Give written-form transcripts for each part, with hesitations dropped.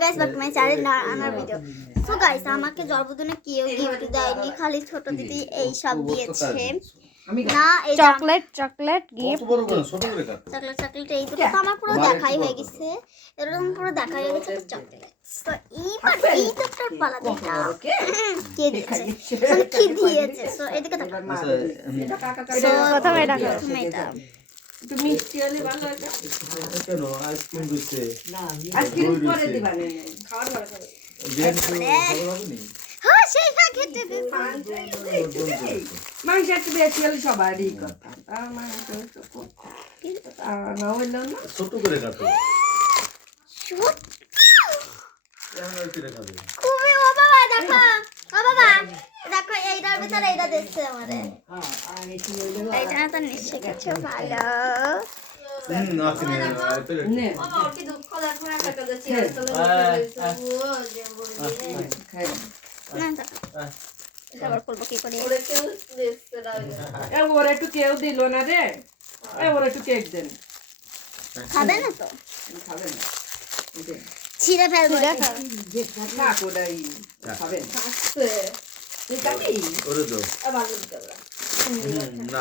Guys back to my channel আমার video. So guys আমাকে জন্মদিনে কেউ গিফট দেয়নি, খালি ছোট দিদি এই সব দিয়েছে। না এই চকলেট গিফট, চকলেট এই দুটো তো আমার পুরো দেখাই হয়ে গেছে, এরকম পুরো দেখাই হয়ে গেছে চকলেট। তো এই তো পালা দিটা কে দিয়েছে, কি দিয়েছে? সো এদিকে দেখো, সো প্রথমে এটা একটু মিষ্টি হলে ভালো হতো। কেন আইসক্রিম দিচ্ছে? না আইসক্রিম করে দিবা না, খাওয়ার পরে খাবে। হ্যাঁ সেই না খেতে দে। মাংস একটু বেশি হলে সবারই কথা, তার মাংস তো না হইল না। ছোট করে কাটো। খুবই ও বাবা দেখো, ও বাবা দেখো এইটার ভিতরে এইটা দিচ্ছে আমারে। এইটা তো নিশ্চয়ই কিছু ভালো। ওরা একটু কেউ দিল না রে, ওরা একটু কেক দেন। খাবে না তো? খাবে না, ছিঁড়ে ফেলবো।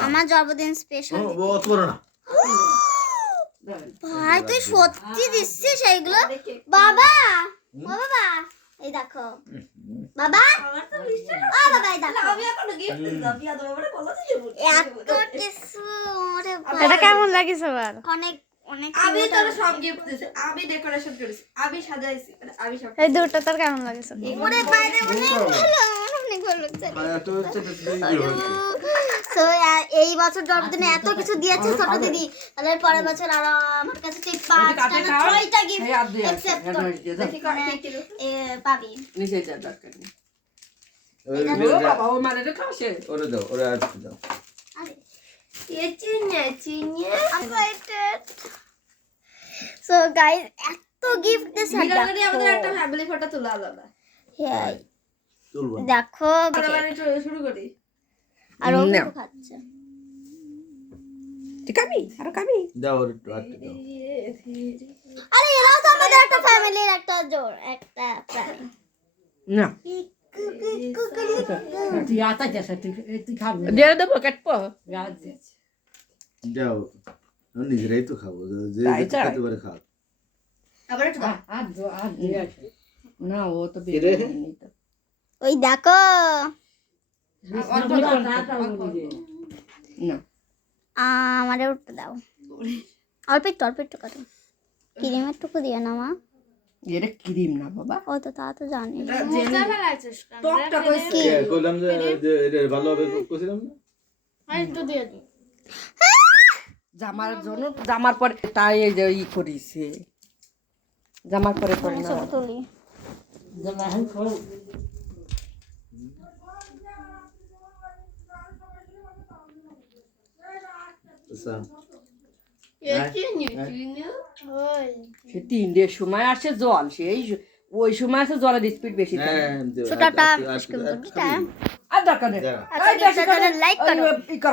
আমার জন্মদিন স্পেশাল। ভাই তুই সত্যি দিচ্ছিস এইগুলো? বাবা ও বাবা এই দেখো বাবা, ও বাবা এই দেখো এত কিছু। এটা কেমন লাগিছে আবার? অনেক অনেক আমি তো সব গিফট দিছি, আমি ডেকোরেশন করেছি, আমি সাজাইছি, মানে আমি সব। এই দুটো তোর কেমন লাগিছে? ওরে বাইরে অনেক ভালো, অনেক ভালো লাগছে। সো এই বছর জন্মদিনে এত কিছু দিয়েছে ছোট দিদি, তাহলে পরের বছর আরো আমার কাছে ঠিক 5টা না 6টা গিফট অ্যাকসেপ্ট পাবি। নিচে যা দরকার নেই। বাবা ও মানে তো খাওয়া শেষ। ওরে দাও, ওরে আর দাও। আরে ये चिन्ह excited. So guys এত গিফট দিয়েছে। মিলানারি আমাদের একটা ফ্যামিলি ফটো তোলা আলাদা। হ্যাঁ তুলবো। দেখো শুরু করি। আর ও খাচ্ছে। ঠিক আমি আরো খাবি? দাও ওরে একটু আর দাও। আরে এরাও তো আমাদের একটা ফ্যামিলির একটা জোড়, একটা প্রাণী। না তুই আতা যাস তুই খাবি দিয়ে দেবো কাটবো। দাও, আমি নিজেরাই তো খাবো, যে তাই তো? খেতে পারে খাও। আবার একটু দাও। আর দিয়ে আসে না ও তো রে? ওই দেখো না আমারে উঠতে দাও, অল্প একটু কত ক্রিমের টুকু দিয়ে না মা। এটা ক্রিম না বাবা, ও তো তা তো জানি না। মুখটা ফেলাইছিস কেন? টকটা কইছি। কে কইলাম যে এটা ভালো হবে কইছিলাম না? আমি একটু দিয়ে দিই। জামার জন্য জামার পরে তাই এই যে ই করিছে, জামার পরে পরে না ছবি তুলি। জমা হন করো আচ্ছা ये चिन्ह ওই সে 3টের সময় আসে জল, সেই ওই সময় আসে জলের স্পিড বেশি থাকে। হ্যাঁ ছোটটা আইসক্রিম করবি তা? আর দরকার নেই, আচ্ছা লাইক করো। ই করো।